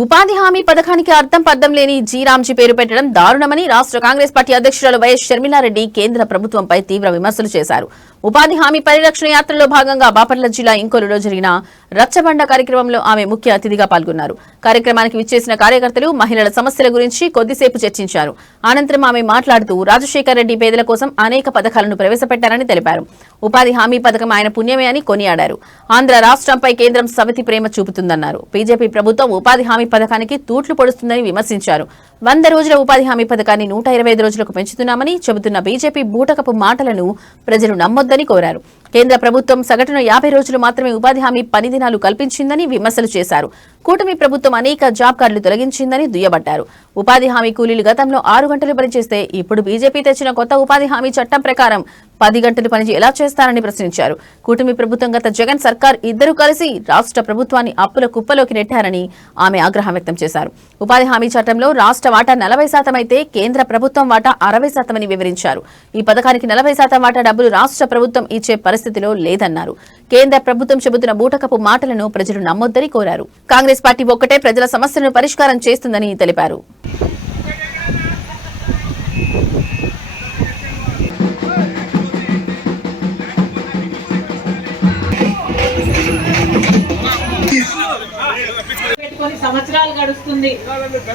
ఉపాధి హామీ పథకానికి అర్థం పర్థం లేని జీరాంజీ పేరు పెట్టడం దారుణమని రాష్ట్ర కాంగ్రెస్ పార్టీ అధ్యక్షురాలు వైఎస్ షర్మిలారెడ్డి కేంద్ర ప్రభుత్వంపై తీవ్ర విమర్శలు చేశారు. ఉపాధి హామీ పరిరక్షణ యాత్రలో భాగంగా బాపట్ల జిల్లా ఇంకోలులో జరిగిన రచ్చబండ కార్యక్రమంలో ఆమె ముఖ్య అతిథిగా పాల్గొన్నారు. కార్యక్రమానికి విచ్చేసిన కార్యకర్తలు మహిళల సమస్యల గురించి కొద్దిసేపు చర్చించారు. అనంతరం ఆమె మాట్లాడుతూ రాజశేఖర్ రెడ్డి పేదల కోసం అనేక పథకాలను ప్రవేశపెట్టారని తెలిపారు. ఉపాధి హామీ పథకం ఆయన పుణ్యమే అని కొనియాడారు. ఆంధ్ర రాష్ట్రంపై కేంద్రం సవతి ప్రేమ చూపుతుందన్నారు. బీజేపీ ప్రభుత్వం ఉపాధి హామీ పథకానికి తూట్లు పొడుస్తుందని విమర్శించారు. 100 రోజుల ఉపాధి హామీ పథకాన్ని 125 రోజులకు పెంచుతున్నామని చెబుతున్న బీజేపీ బూటకపు మాటలను ప్రజలు నమ్మొద్దని కోరారు. కేంద్ర ప్రభుత్వం సగటున 50 రోజులు మాత్రమే ఉపాధి హామీ పని దినాలు కల్పించిందని విమర్శలు చేశారు. కూటమి ప్రభుత్వం అనేక జాబ్ కార్డులు తొలగించిందని దుయ్యబట్టారు. ఉపాధి హామీ కూలీలు గతంలో 6 గంటలు పనిచేస్తే ఇప్పుడు బీజేపీ తెచ్చిన కొత్త ఉపాధి హామీ చట్టం ప్రకారం 10 గంటలు పని ఎలా చేస్తారని ప్రశ్నించారు. కూటమి ప్రభుత్వం గత జగన్ సర్కార్ ఇద్దరు కలిసి రాష్ట్ర ప్రభుత్వాన్ని అప్పుల కుప్పలోకి నెట్టారని ఆమె ఆగ్రహం వ్యక్తం చేశారు. ఉపాధి హామీ చట్టంలో రాష్ట్ర వాటా 40% అయితే కేంద్ర ప్రభుత్వం వాటా 60% అని వివరించారు. ఈ పథకానికి 40% వాటా డబ్బులు రాష్ట్ర ప్రభుత్వం ఇచ్చే పరిస్థితిలో లేదన్నారు. కేంద్ర ప్రభుత్వం చెబుతున్న బూటకపు మాటలను ప్రజలు నమ్మొద్దని కోరారు. కాంగ్రెస్ పార్టీ ఒక్కటే ప్రజల సమస్యలను పరిష్కారం చేస్తుందని తెలిపారు. సంవత్సరాలు గడుస్తుంది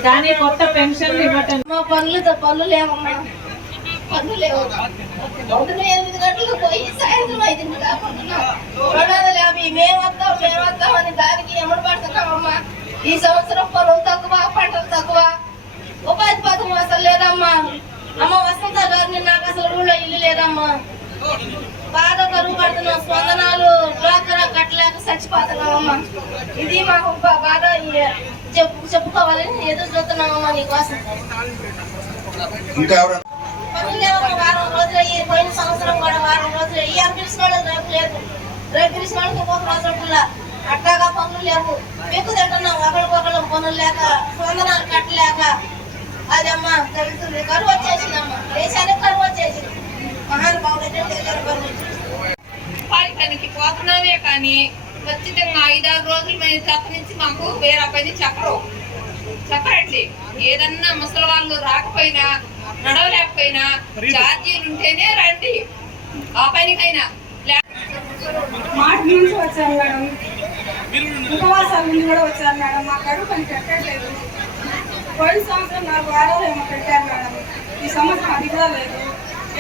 కానీ కొత్త పెన్షన్ ఇవ్వటం పనులు లేవమ్మా. పనులు లేవు. 8 గంటలకు పోయి సాయంత్రం 5 కాకుండా 250 మేము వస్తాం అని దానికి ఎమ్మడి పడుతున్నామమ్మా. ఈ సంవత్సరం పొలం తక్కువ, పంటలు తక్కువ, ఉపాధి పథకం అసలు లేదమ్మా. అమ్మ వసంత గారిని నాకు అసలు ఊళ్ళో ఇల్లు లేదమ్మా. బాగా కరువు పడుతున్నాం. స్పందనాలు డ్వాక్రా కట్టలేక చచ్చిపోతున్నామమ్మా. ఇది మాకు బాగా చెప్పుకోవాలని ఎదురు చూస్తున్నామమ్మా. నీకోసం వారం రోజులు అయ్యి, పోయిన సంవత్సరం కూడా వారం రోజులు అయ్యి. పిలిచిన వాళ్ళకి రేపు లేదు, రేపు పిలిచిన వాళ్ళకి ఇంకొక రోజుల అట్లాగా పనులు లేవు. ఎక్కువ తింటున్నాం ఒకరికొకరు పనులు లేక, స్పందనాలు కట్టలేక. అదమ్మా జరుగుతుంది. కరువు వచ్చేసిందమ్మా. దేశానికి కరువు వచ్చేసింది. పాలికానికి పోతున్నామే కానీ ఖచ్చితంగా 5-6 రోజులు మేము తప్ప నుంచి మాకు వేరే పని చెప్పరండి. ఏదన్నా ముసలి వాళ్ళు రాకపోయినా, నడవలేకపోయినా ఛార్జీలు ఉంటేనే రండి ఆ పనికైనా. మాట నుంచి వచ్చాను మేడం, ఉపవాసాల నుండి కూడా వచ్చాను మేడం. మా కడుపు పని పెట్టట్లేదు. పోయిన సంవత్సరం 4 వారాలు ఏమో పెట్టారు మేడం. ఈ సంవత్సరం అది కూడా లేదు.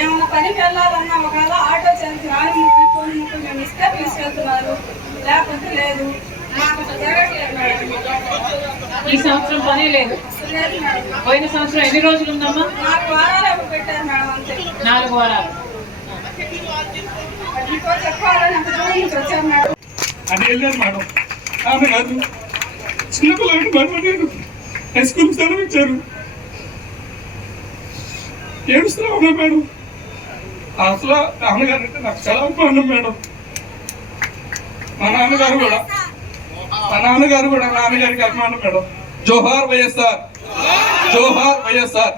ఏమన్నా పనికి వెళ్ళాలన్నా ఒకవేళ ఆటో చేసి రాని ముక్కలు పోని ముక్కలు మేము ఇస్తే తీసుకెళ్తున్నారు, లేకపోతే లేదు. మాకు జరగట్లేదు మేడం. ఈ సంవత్సరం పని లేదు. పోయిన సంవత్సరం ఎన్ని రోజులు ఉందమ్మా? 4 వారాలు ఏమో పెట్టారు మేడం. అంతే 4 వారాలు. చెప్పాలని అంత దూరం నుంచి వచ్చారు మేడం. అది వెళ్ళాను మేడం. ఆమె కాదు చిన్నపిల్లలకి భయపడ్డాను. హై స్కూల్ సెలవు ఇచ్చారు. ఏడుస్తున్నా ఉన్నా మేడం. అసలు నాన్నగారు అంటే నాకు చాలా అభిమానం మేడం. మా నాన్నగారు కూడా నాన్నగారికి అభిమానం మేడం. జోహార్ వైఎస్ఆర్, జోహార్ వైఎస్ఆర్.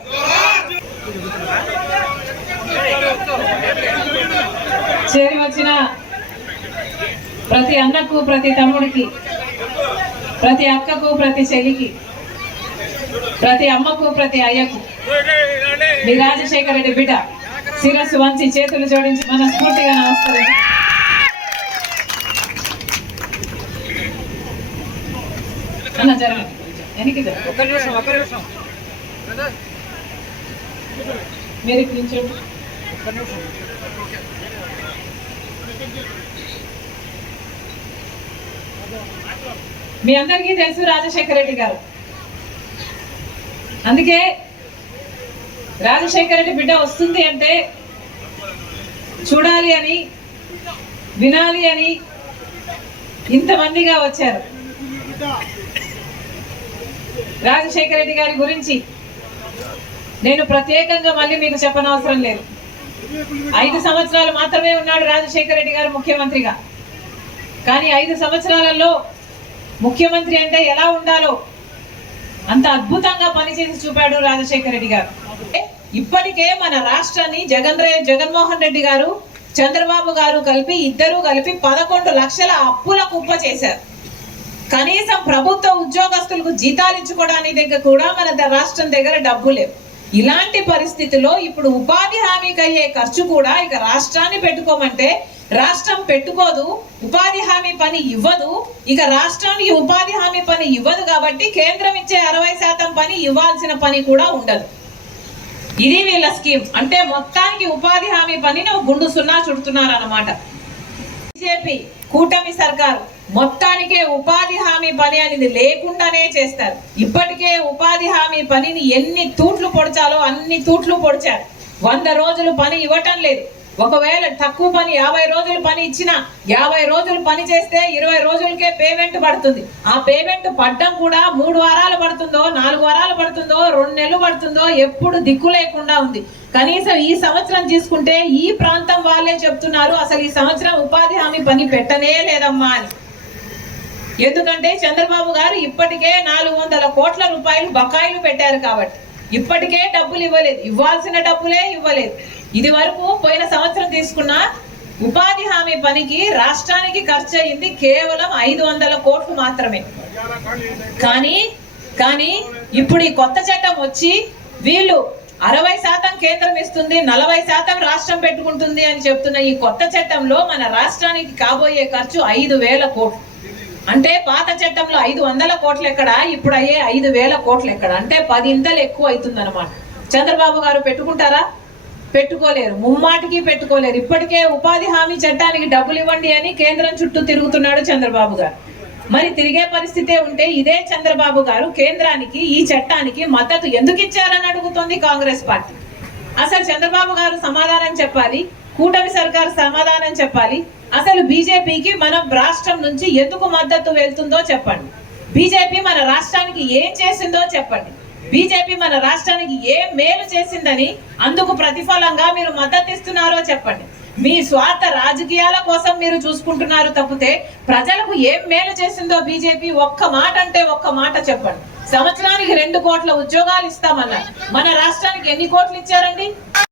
చేరి వచ్చిన ప్రతి అన్నకు, ప్రతి తమ్ముడికి, ప్రతి అక్కకు, ప్రతి చెల్లికి, ప్రతి అమ్మకు, ప్రతి అయ్యకు మీ రాజశేఖర రెడ్డి బిడ్డ శిరస్సు వంచి చేతులు జోడించి మనస్ఫూర్తిగా నమస్కరించి అన్న జరగండి. వెనక్కి మీరు ఇక్కడ నుంచి మీ అందరికీ తెలుసు రాజశేఖర రెడ్డి గారు. అందుకే రాజశేఖర రెడ్డి బిడ్డ వస్తుంది అంటే చూడాలి అని, వినాలి అని ఇంతమందిగా వచ్చారు. రాజశేఖర రెడ్డి గారి గురించి నేను ప్రత్యేకంగా మళ్ళీ మీకు చెప్పనవసరం లేదు. 5 సంవత్సరాలు మాత్రమే ఉన్నాడు రాజశేఖర రెడ్డి గారు ముఖ్యమంత్రిగా. కానీ 5 సంవత్సరాలలో ముఖ్యమంత్రి అంటే ఎలా ఉండాలో అంత అద్భుతంగా పనిచేసి చూపాడు రాజశేఖర రెడ్డి గారు. ఇప్పటికే మన రాష్ట్రాన్ని జగన్మోహన్ రెడ్డి గారు, చంద్రబాబు గారు కలిపి 11 లక్షల అప్పుల కుప్ప చేశారు. కనీసం ప్రభుత్వ ఉద్యోగస్తులకు జీతాలు ఇచ్చుకోవడానికి దగ్గర కూడా మన రాష్ట్రం దగ్గర డబ్బు లేవు. ఇలాంటి పరిస్థితిలో ఇప్పుడు ఉపాధి హామీకి అయ్యే ఖర్చు కూడా ఇక రాష్ట్రాన్ని పెట్టుకోమంటే రాష్ట్రం పెట్టుకోదు, ఉపాధి హామీ పని ఇవ్వదు. ఇక రాష్ట్రానికి ఉపాధి హామీ పని ఇవ్వదు కాబట్టి కేంద్రం ఇచ్చే 60% పని ఇవ్వాల్సిన పని కూడా ఉండదు. ఇది వీళ్ళ స్కీమ్. అంటే మొత్తానికి ఉపాధి హామీ పనిని గుండు సున్నా చుడుతున్నారు అన్నమాట. బీజేపీ కూటమి సర్కారు మొత్తానికే ఉపాధి హామీ పని అనేది లేకుండానే చేస్తారు. ఇప్పటికే ఉపాధి హామీ పనిని ఎన్ని తూట్లు పొడిచాలో అన్ని తూట్లు పొడిచారు. 100 రోజులు పని ఇవ్వటం లేదు. ఒకవేళ తక్కువ పని 50 రోజులు పని ఇచ్చినా 50 రోజులు పని చేస్తే 20 రోజులకే పేమెంట్ పడుతుంది. ఆ పేమెంట్ పడ్డం కూడా 3 వారాలు పడుతుందో 4 వారాలు పడుతుందో 2 నెలలు పడుతుందో ఎప్పుడు దిక్కు లేకుండా ఉంది. కనీసం ఈ సంవత్సరం తీసుకుంటే ఈ ప్రాంతం వాళ్ళే చెప్తున్నారు అసలు ఈ సంవత్సరం ఉపాధి హామీ పని పెట్టనే లేదమ్మా అని. ఎందుకంటే చంద్రబాబు గారు ఇప్పటికే 400 కోట్ల రూపాయలు బకాయిలు పెట్టారు కాబట్టి ఇప్పటికే డబ్బులు ఇవ్వలేదు, ఇవ్వాల్సిన డబ్బులే ఇవ్వలేదు. ఇది వరకు పోయిన సంవత్సరం తీసుకున్న ఉపాధి హామీ పనికి రాష్ట్రానికి ఖర్చు అయింది కేవలం 500 కోట్లు మాత్రమే. కానీ ఇప్పుడు ఈ కొత్త చట్టం వచ్చి వీళ్ళు 60% కేంద్రం ఇస్తుంది, 40% రాష్ట్రం పెట్టుకుంటుంది అని చెప్తున్న ఈ కొత్త చట్టంలో మన రాష్ట్రానికి కాబోయే ఖర్చు 5,000 కోట్లు. అంటే పాత చట్టంలో 500 కోట్లు ఎక్కడ, ఇప్పుడు అయ్యే 5,000 కోట్లు ఎక్కడ? అంటే 10 ఇంతలు ఎక్కువ అవుతుంది అనమాట. చంద్రబాబు గారు పెట్టుకుంటారా? పెట్టుకోలేరు, ముమ్మాటికి పెట్టుకోలేరు. ఇప్పటికే ఉపాధి హామీ చట్టానికి డబ్బులు ఇవ్వండి అని కేంద్రం చుట్టూ తిరుగుతున్నాడు చంద్రబాబు గారు. మరి తిరిగే పరిస్థితే ఉంటే ఇదే చంద్రబాబు గారు కేంద్రానికి ఈ చట్టానికి మద్దతు ఎందుకు ఇచ్చారని అడుగుతోంది కాంగ్రెస్ పార్టీ. అసలు చంద్రబాబు గారు సమాధానం చెప్పాలి, కూటమి సర్కారు సమాధానం చెప్పాలి. అసలు బీజేపీకి మన రాష్ట్రం నుంచి ఎందుకు మద్దతు వెళ్తుందో చెప్పండి. బీజేపీ మన రాష్ట్రానికి ఏం చేసిందో చెప్పండి. బీజేపీ మన రాష్ట్రానికి ఏం మేలు చేసిందని అందుకు ప్రతిఫలంగా మీరు మద్దతు ఇస్తున్నారో చెప్పండి. మీ స్వార్థ రాజకీయాల కోసం మీరు చూసుకుంటున్నారు తప్పితే ప్రజలకు ఏం మేలు చేసిందో బీజేపీ ఒక్క మాట అంటే ఒక్క మాట చెప్పండి. సంవత్సరానికి 2 కోట్ల ఉద్యోగాలు ఇస్తామన్నారు. మన రాష్ట్రానికి ఎన్ని కోట్లు ఇచ్చారండి?